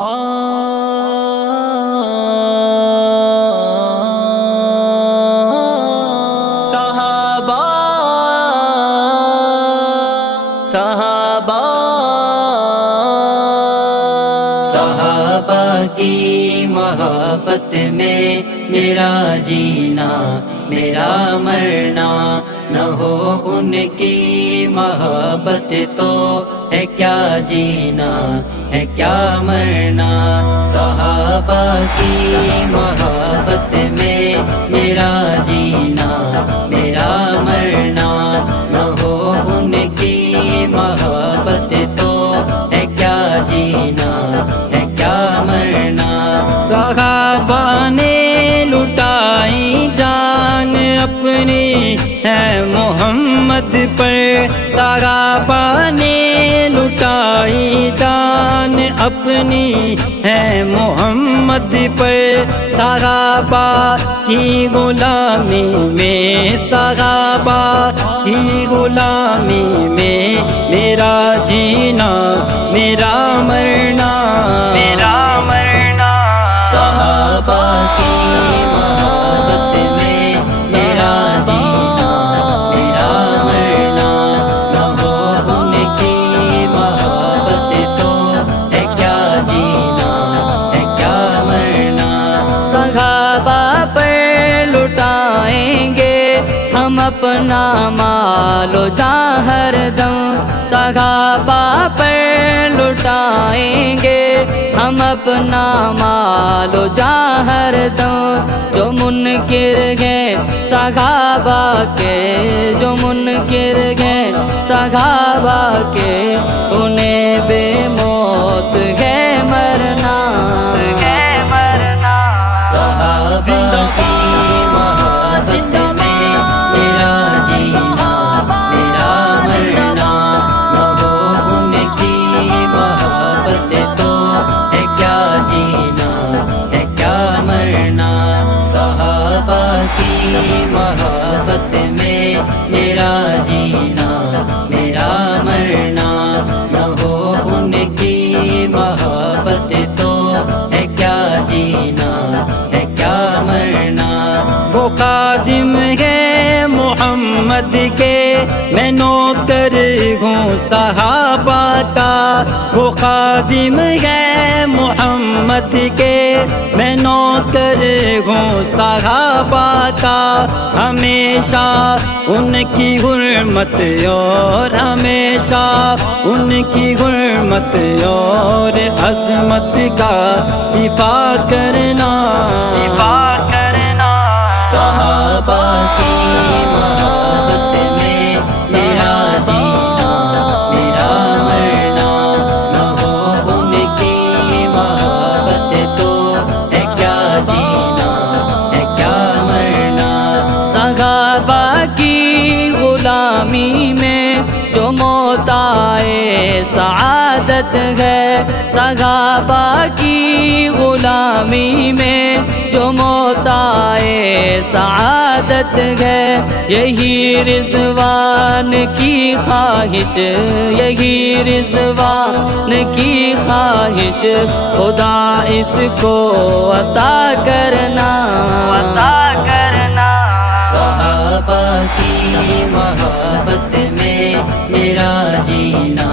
صحابہ صحابہ صحابہ کی محبت میں میرا جینا میرا مرنا، نہ ہو ان کی محبت تو ہے کیا جینا ہے کیا مرنا۔ صحابہ کی محبت میں میرا جینا میرا مرنا، نہ ہو ان کی محبت تو ہے کیا جینا ہے کیا مرنا۔ صحابہ نے لٹائی جان اپنی ہے محمد پر، صحابہ نے لٹائی جان اپنی ہے محمد پر، صحابہ کی غلامی میں صحابہ کی غلامی میں میرا جینا میرا مرنا میرا مرنا۔ صحابہ کی محبت میں میرا جینا میرا مرنا، نہ ہو ان کی محبت تو ہے کیا جینا ہے کیا مرنا۔ صحابہ پر لٹائیں گے ہم اپنا مال و جاں ہر دم، صحابہ پر لٹائیں گے ہم اپنا مال و جاں ہر دم۔ جو منکر گئے صحابہ کے، جو منکر گئے صحابہ کے، انہیں بے موت ہے مرنا ہے مرنا۔ صحابہ کی محبت میں میرا جینا میرا مرنا، نہ ہو ان کی محبت تو ہے کیا جینا ہے کیا مرنا۔ صحابہ کی محبت میں میرا جینا میرا مرنا، نہ ہو ان کی محبت تو ہے کیا جینا ہے کیا مرنا۔ وہ خادم ہے محمد کے میں نوکر ہوں صحابہ کا، وہ خادم ہے محمد کے میں نوکر ہوں صحابہ کا، ہمیشہ ان کی حرمت اور ہمیشہ ان کی حرمت اور عظمت کا دفاع کرنا دفاع کرنا۔ صحابہ کی محبت میں میرا جینا میرا مرنا، نہ ہو ان کی محبت تو ہے کیا جینا ہے کیا مرنا۔ صحابہ کی غلامی میں جو موت آئے سعادت ہے، صحابہ کی غلامی میں جو موت آئے سعادت ہے، یہی رضوان کی خواہش یہی رضوان کی خواہش، خدا اس کو عطا کرنا عطا کرنا۔ صحابہ کی محبت میں میرا جینا